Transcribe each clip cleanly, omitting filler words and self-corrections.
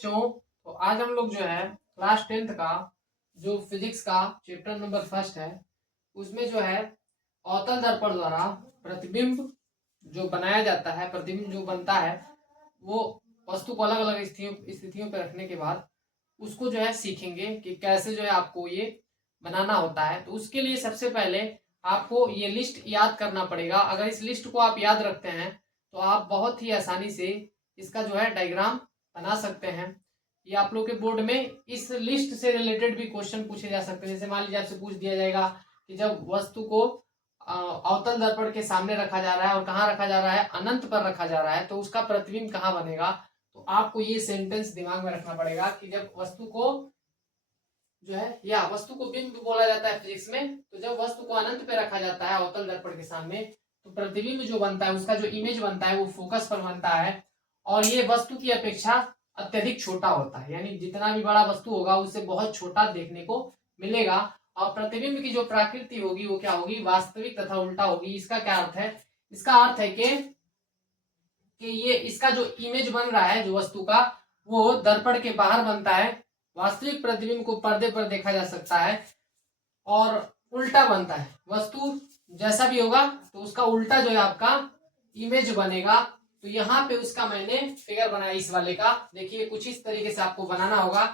बच्चों, तो आज हम लोग जो है क्लास 10th का जो फिजिक्स का चैप्टर नंबर फर्स्ट है उसमें जो है अवतल दर्पण द्वारा प्रतिबिंब जो बनाया जाता है, प्रतिबिंब जो बनता है वो वस्तु को अलग अलग स्थितियों पर रखने के बाद उसको जो है सीखेंगे कि कैसे जो है आपको ये बनाना होता है। तो उसके लिए सबसे पहले आपको ये लिस्ट याद करना पड़ेगा। अगर इस लिस्ट को आप याद रखते हैं तो आप बहुत ही आसानी से इसका जो है डायग्राम बना सकते हैं। ये आप लोग के बोर्ड में इस लिस्ट से रिलेटेड भी क्वेश्चन पूछे जा सकते हैं। जैसे मान लीजिए आपसे पूछ दिया जाएगा कि जब वस्तु को अवतल दर्पण के सामने रखा जा रहा है और कहाँ रखा जा रहा है, अनंत पर रखा जा रहा है, तो उसका प्रतिबिंब कहाँ बनेगा। तो आपको ये सेंटेंस दिमाग में रखना पड़ेगा कि जब वस्तु को जो है या वस्तु को बिंब बोला जाता है फिजिक्स में, तो जब वस्तु को अनंत पे रखा जाता है अवतल दर्पण के सामने तो प्रतिबिंब जो बनता है उसका जो इमेज बनता है वो फोकस पर बनता है और ये वस्तु की अपेक्षा अत्यधिक छोटा होता है। यानी जितना भी बड़ा वस्तु होगा उससे बहुत छोटा देखने को मिलेगा। और प्रतिबिंब की जो प्रकृति होगी वो क्या होगी, वास्तविक तथा उल्टा होगी। इसका क्या अर्थ है, इसका अर्थ है कि ये इसका जो इमेज बन रहा है जो वस्तु का वो दर्पण के बाहर बनता है, वास्तविक प्रतिबिंब को पर्दे पर देखा जा सकता है और उल्टा बनता है। वस्तु जैसा भी होगा तो उसका उल्टा जो है आपका इमेज बनेगा। तो यहाँ पे उसका मैंने फिगर बनाया इस वाले का। देखिए कुछ इस तरीके से आपको बनाना होगा।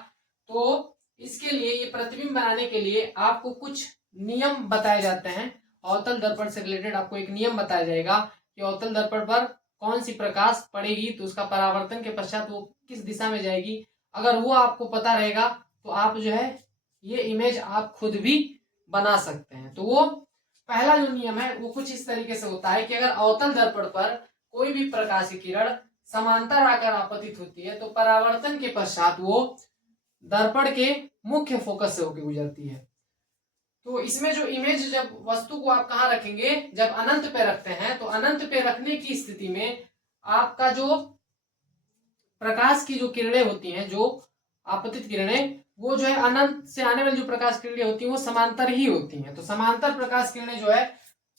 तो इसके लिए ये प्रतिबिंब बनाने के लिए आपको कुछ नियम बताए जाते हैं। अवतल दर्पण से रिलेटेड आपको एक नियम बताया जाएगा कि अवतल दर्पण पर कौन सी प्रकाश पड़ेगी तो उसका परावर्तन के पश्चात वो किस दिशा में जाएगी। अगर वो आपको पता रहेगा तो आप जो है ये इमेज आप खुद भी बना सकते हैं। तो वो पहला जो नियम है वो कुछ इस तरीके से होता है कि अगर अवतल दर्पण पर कोई भी प्रकाश की किरण समांतर आकर आपतित होती है तो परावर्तन के पश्चात वो दर्पण के मुख्य फोकस से होकर गुजरती है। तो इसमें जो इमेज जब वस्तु को आप कहाँ रखेंगे, जब अनंत पे रखते हैं तो अनंत पे रखने की स्थिति में आपका जो प्रकाश की जो किरणें होती हैं, जो आपतित किरणें, वो जो है अनंत से आने वाली जो प्रकाश किरणें होती हैं वो समांतर ही होती हैं। तो समांतर प्रकाश किरणें जो है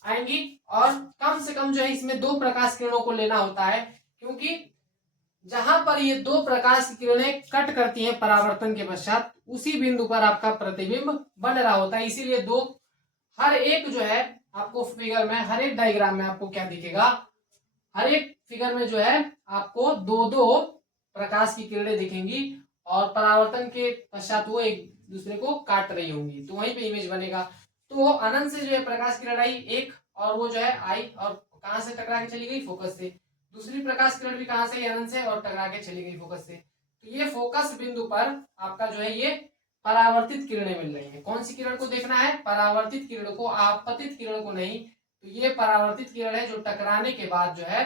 आएंगी और कम से कम जो है इसमें दो प्रकाश किरणों को लेना होता है, क्योंकि जहां पर ये दो प्रकाश किरणें कट करती हैं परावर्तन के पश्चात उसी बिंदु पर आपका प्रतिबिंब बन रहा होता है। इसीलिए दो, हर एक जो है आपको फिगर में, हर एक डायग्राम में आपको क्या दिखेगा, हर एक फिगर में जो है आपको दो दो प्रकाश की किरणें दिखेंगी और परावर्तन के पश्चात वो एक दूसरे को काट रही होंगी, तो वहीं पे इमेज बनेगा। तो अनंत से जो है प्रकाश किरण आई एक और वो जो है आई और कहां से टकरा के चली गई, फोकस से। दूसरी प्रकाश किरण भी कहां से, अनंत से, और टकरा के चली गई फोकस से। तो ये फोकस बिंदु पर आपका जो है ये परावर्तित किरणें मिल रही है। कौन सी किरण को देखना है, परावर्तित किरण को, आपतित किरण को नहीं। तो ये परावर्तित किरण है जो टकराने के बाद जो है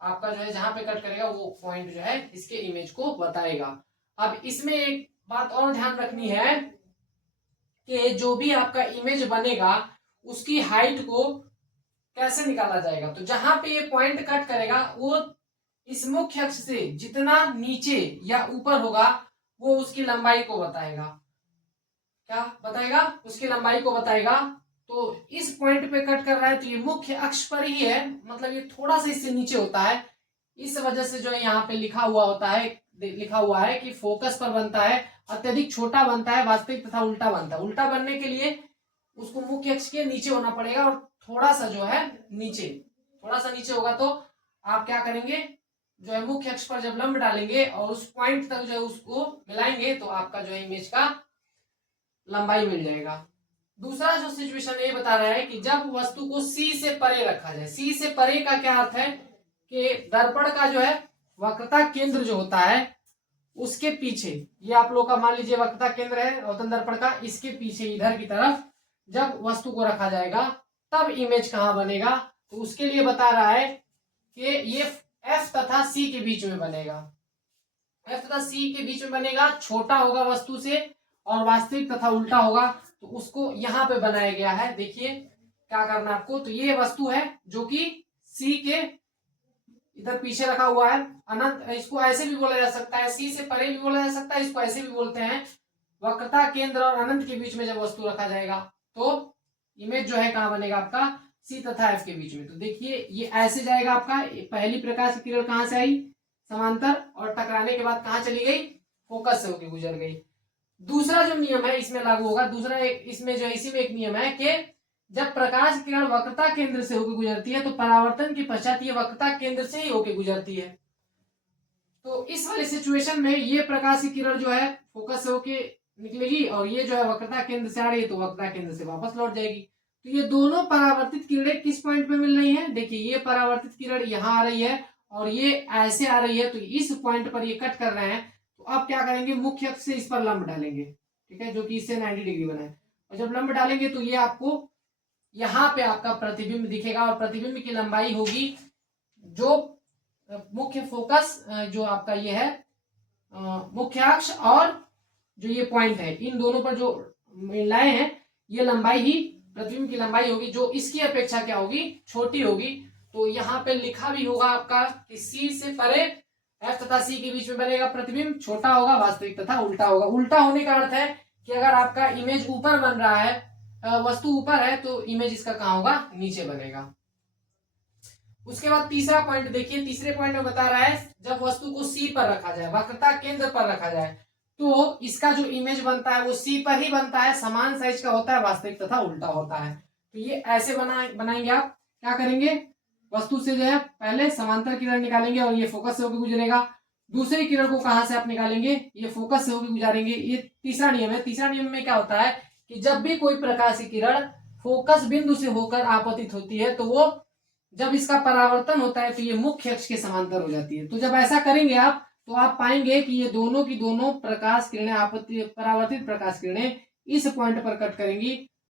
आपका जो है जहां पे कट करेगा वो पॉइंट जो है इसके इमेज को बताएगा। अब इसमें एक बात और ध्यान रखनी है कि जो भी आपका इमेज बनेगा उसकी हाइट को कैसे निकाला जाएगा। तो जहां पे ये पॉइंट कट करेगा वो इस मुख्य अक्ष से जितना नीचे या ऊपर होगा वो उसकी लंबाई को बताएगा। क्या बताएगा, उसकी लंबाई को बताएगा। तो इस पॉइंट पे कट कर रहा है तो ये मुख्य अक्ष पर ही है, मतलब ये थोड़ा सा इससे नीचे होता है। इस वजह से जो है यहाँ पे लिखा हुआ होता है, लिखा हुआ है कि फोकस पर बनता है, अत्यधिक छोटा बनता है, वास्तविक तथा उल्टा बनता है। उल्टा बनने के लिए उसको मुख्य अक्ष के नीचे होना पड़ेगा और थोड़ा सा जो है नीचे, थोड़ा सा नीचे होगा। तो आप क्या करेंगे, जो है मुख्य अक्ष पर जब लंब डालेंगे और उस पॉइंट तक जो है उसको मिलाएंगे तो आपका जो है इमेज का लंबाई मिल जाएगा। दूसरा जो सिचुएशन ये बता रहा है कि जब वस्तु को सी से परे रखा जाए। सी से परे का क्या अर्थ है कि दर्पण का जो है वक्रता केंद्र जो होता है उसके पीछे, ये आप लोग का मान लीजिए वक्रता केंद्र है अवतल दर्पण का, इसके पीछे इधर की तरफ जब वस्तु को रखा जाएगा तब इमेज कहां बनेगा। तो उसके लिए बता रहा है कि ये एफ तथा सी के बीच में बनेगा। एफ तथा सी के बीच में बनेगा, छोटा होगा वस्तु से और वास्तविक तथा उल्टा होगा। तो उसको यहां पे बनाया गया है। देखिए क्या करना आपको, तो ये वस्तु है जो कि सी के इधर पीछे रखा हुआ है। अनंत, इसको ऐसे भी बोला जा सकता है, सी से परे भी बोला जा सकता है, इसको ऐसे भी बोलते हैं। वक्रता केंद्र और अनंत के बीच में जब वस्तु रखा जाएगा तो इमेज जो है कहां बनेगा आपका, सी तथा एफ के बीच में। तो देखिए ये ऐसे जाएगा आपका, पहली प्रकाश की किरण कहां से आई, समांतर, और टकराने के बाद कहां चली गई, फोकस से होकर गुजर गई। दूसरा जो नियम है इसमें लागू होगा, दूसरा एक इसमें जो इसी में एक नियम है कि जब प्रकाश किरण वक्रता केंद्र से होकर गुजरती है तो परावर्तन के पश्चात ये वक्रता केंद्र से ही होकर गुजरती है। तो इस वाले सिचुएशन में ये प्रकाश की किरण जो है फोकस से होके निकलेगी और ये जो है वक्रता केंद्र से आ रही है तो वक्रता केंद्र से वापस लौट जाएगी। तो ये दोनों परावर्तित किरणें किस पॉइंट पे मिल रही हैं? देखिए ये परावर्तित किरण यहाँ आ रही है और ये ऐसे आ रही है, तो इस पॉइंट पर ये कट कर रहे हैं। तो अब क्या करेंगे, मुख्य अक्ष से इस पर लंब डालेंगे, ठीक है, जो कि इससे 90 डिग्री बना है। और जब लंब डालेंगे तो ये आपको यहाँ पे आपका प्रतिबिंब दिखेगा और प्रतिबिंब की लंबाई होगी जो मुख्य फोकस जो आपका ये है मुख्य अक्ष और जो ये पॉइंट है, इन दोनों पर जो मिलाए हैं ये लंबाई ही प्रतिबिंब की लंबाई होगी, जो इसकी अपेक्षा क्या होगी, छोटी होगी। तो यहाँ पे लिखा भी होगा आपका कि सी से परे एफ तथा सी के बीच में बनेगा प्रतिबिंब, छोटा होगा वास्तविक तथा उल्टा होगा। उल्टा होने का अर्थ है कि अगर आपका इमेज ऊपर बन रहा है, वस्तु ऊपर है, तो इमेज इसका कहाँ होगा, नीचे बनेगा। उसके बाद तीसरा पॉइंट देखिए, तीसरे पॉइंट में बता रहा है जब वस्तु को सी पर रखा जाए, वक्रता केंद्र पर रखा जाए, तो इसका जो इमेज बनता है वो सी पर ही बनता है, समान साइज का होता है, वास्तविक तथा उल्टा होता है। तो ये ऐसे बनाएंगे आप, क्या करेंगे, वस्तु से जो है पहले समांतर किरण निकालेंगे और ये फोकस से होकर गुजरेगा। दूसरी किरण को कहां से आप निकालेंगे, ये फोकस से होकर गुजारेंगे। ये तीसरा नियम है। तीसरा नियम में क्या होता है कि जब भी कोई प्रकाश की किरण फोकस बिंदु से होकर आपतित होती है तो वो जब इसका परावर्तन होता है तो ये मुख्य अक्ष के समांतर हो जाती है। तो जब ऐसा करेंगे आप तो आप पाएंगे कि ये दोनों की दोनों प्रकाश किरणें परावर्तित प्रकाश किरणें इस पॉइंट पर कट करेंगी